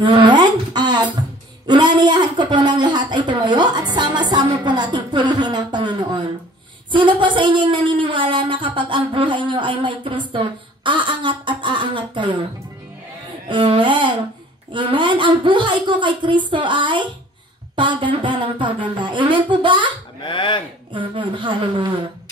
Amen. At inanayahan ko po ng lahat ay tumayo at sama-sama po nating purihin ang Panginoon. Sino po sa inyo yung naniniwala na kapag ang buhay nyo ay may Kristo, aangat at aangat kayo? Amen. Amen. Ang buhay ko kay Kristo ay paganda ng paganda. Amen po ba? Amen. Amen. Hallelujah.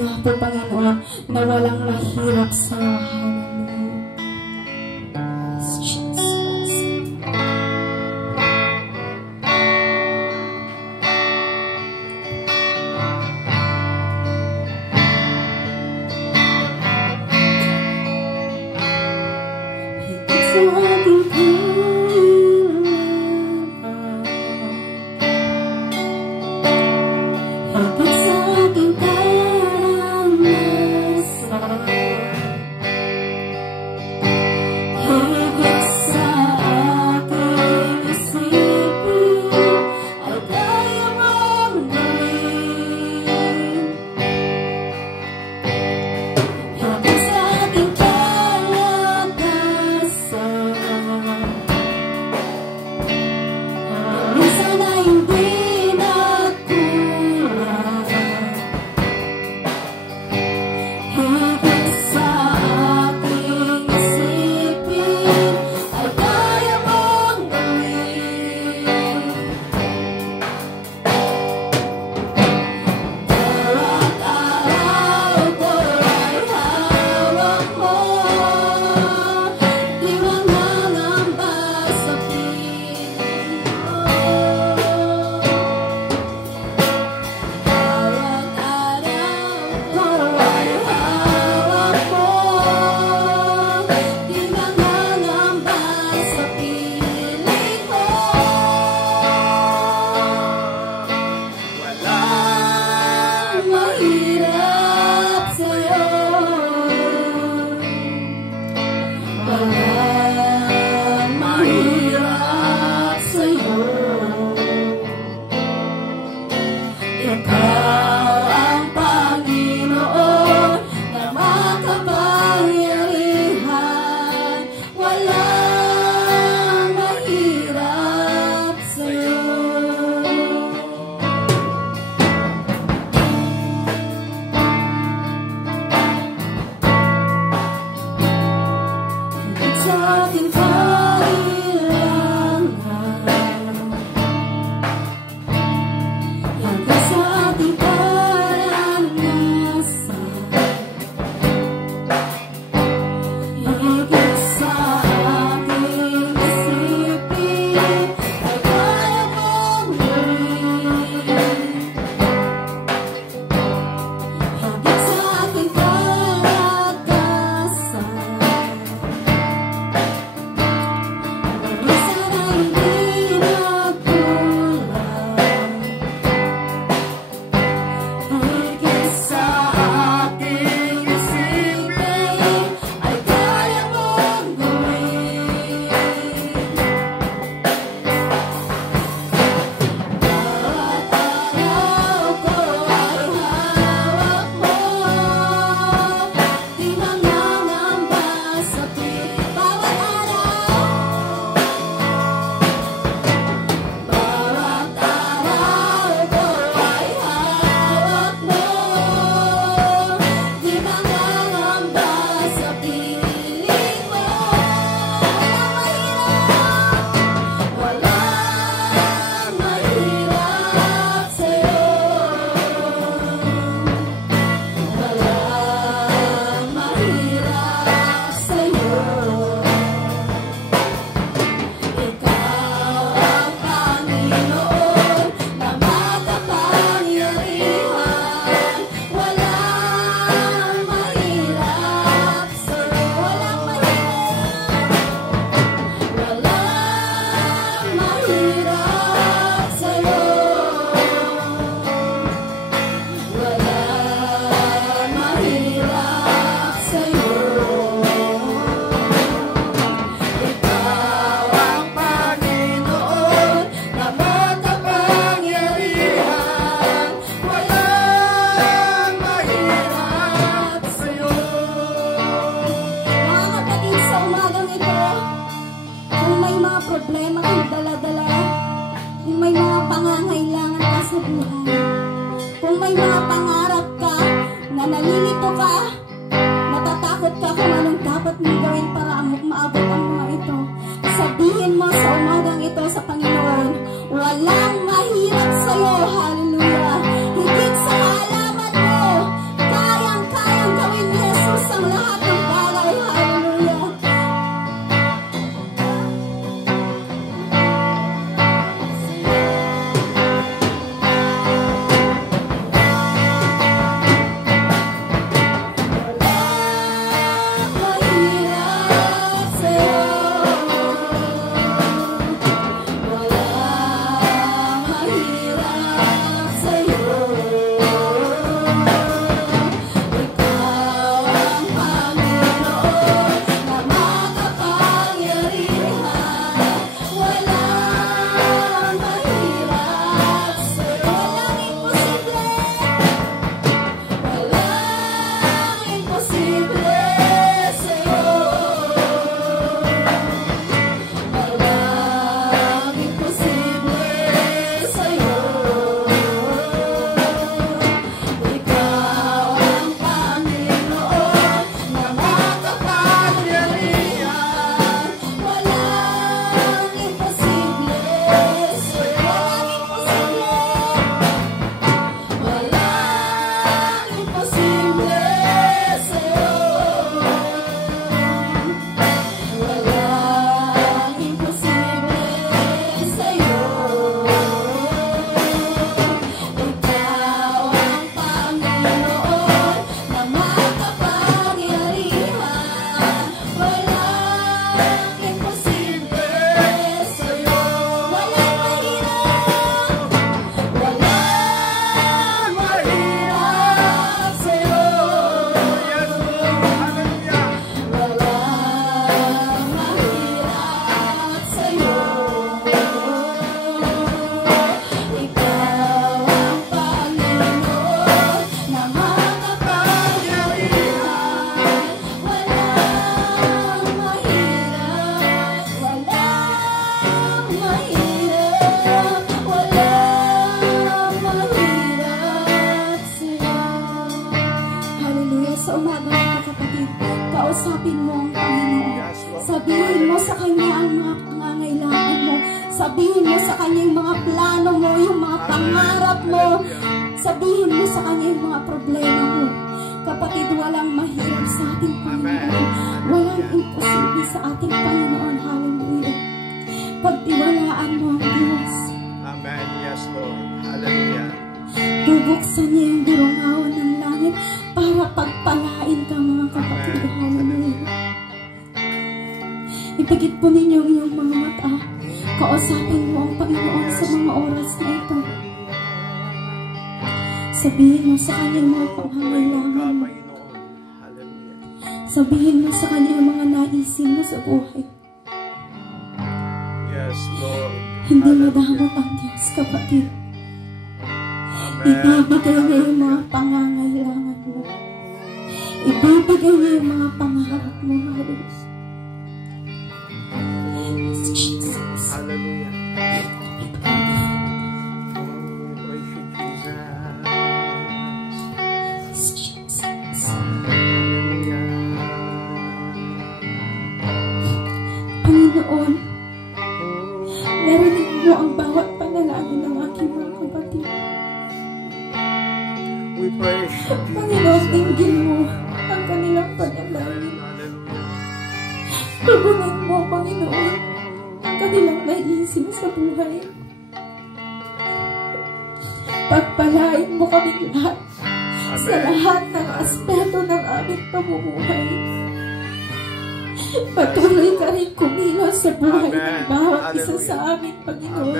nga po, Panginoon, na walang mahirap sa iyo. Walang mahirap sa'yo. Hallelujah. Higit sa kaalaman mo, sa umaga mga kapatid, kausapin mo ang Panginoon. Sabihin mo sa Kanya ang mga pangangailangan mo. Sabihin mo sa Kanya yung mga plano mo, yung mga pangarap mo. Sabihin mo sa Kanya yung mga problema mo. Kapatid, walang mahirap sa ating Panginoon. Walang imposible sa ating Panginoon. Hallelujah. Pagtiwalaan mo ang Diyos. Amen. Yes, Lord. Hallelujah. Bubuksan niya yung durungawan ng langit para pagpalain ka mga kapatid. Hallelujah. Ipigit po ninyo ang iyong mga mata. Kausapin mo ang Panginoon sa mga oras na ito. Sabihin mo sa Kanya yung mga pangangailangan mo. Sabihin mo sa Kanya yung mga naisin mo sa buhay. Yes, Lord. Hindi madamot ang Diyos, kapatid. Ibibigay niya yung mga pangangailangan mo. Ibibigay niya yung mga pangarap mo. Jesus. Hallelujah. Panginoon, narinig mo ang bawat panalangin ng aking mga kapatid. Panginoon, dinggin mo ang kanilang panalangin. Tugunin mo, Panginoon, ang kanilang naiisip sa buhay. Pagpalain mo kami lahat sa lahat ng aspeto ng aming pamumuhay. Patuloy ka rin kumilos sa buhay ng bawat isa sa amin, Panginoon.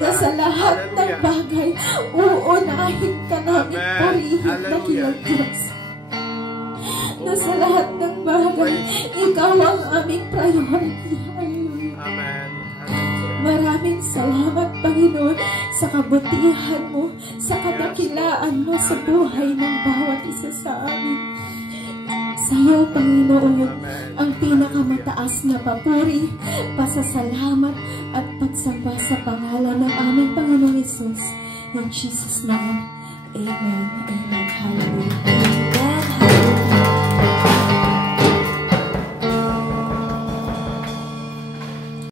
Na sa lahat ng bagay, uunahin ka namin purihin na kilang Diyos. Na sa lahat ng bagay, ikaw ang aming priority. Amen. Maraming salamat, Panginoon, sa kabutihan mo, sa kadakilaan mo sa buhay ng bawat isa sa amin. Sa iyo, Panginoon, ang pinakamataas na papuri, pasasalamat at pagsamba sa pangalan ng aming Panginoong Hesus. In Jesus' name, Amen. Amen. Hallelujah.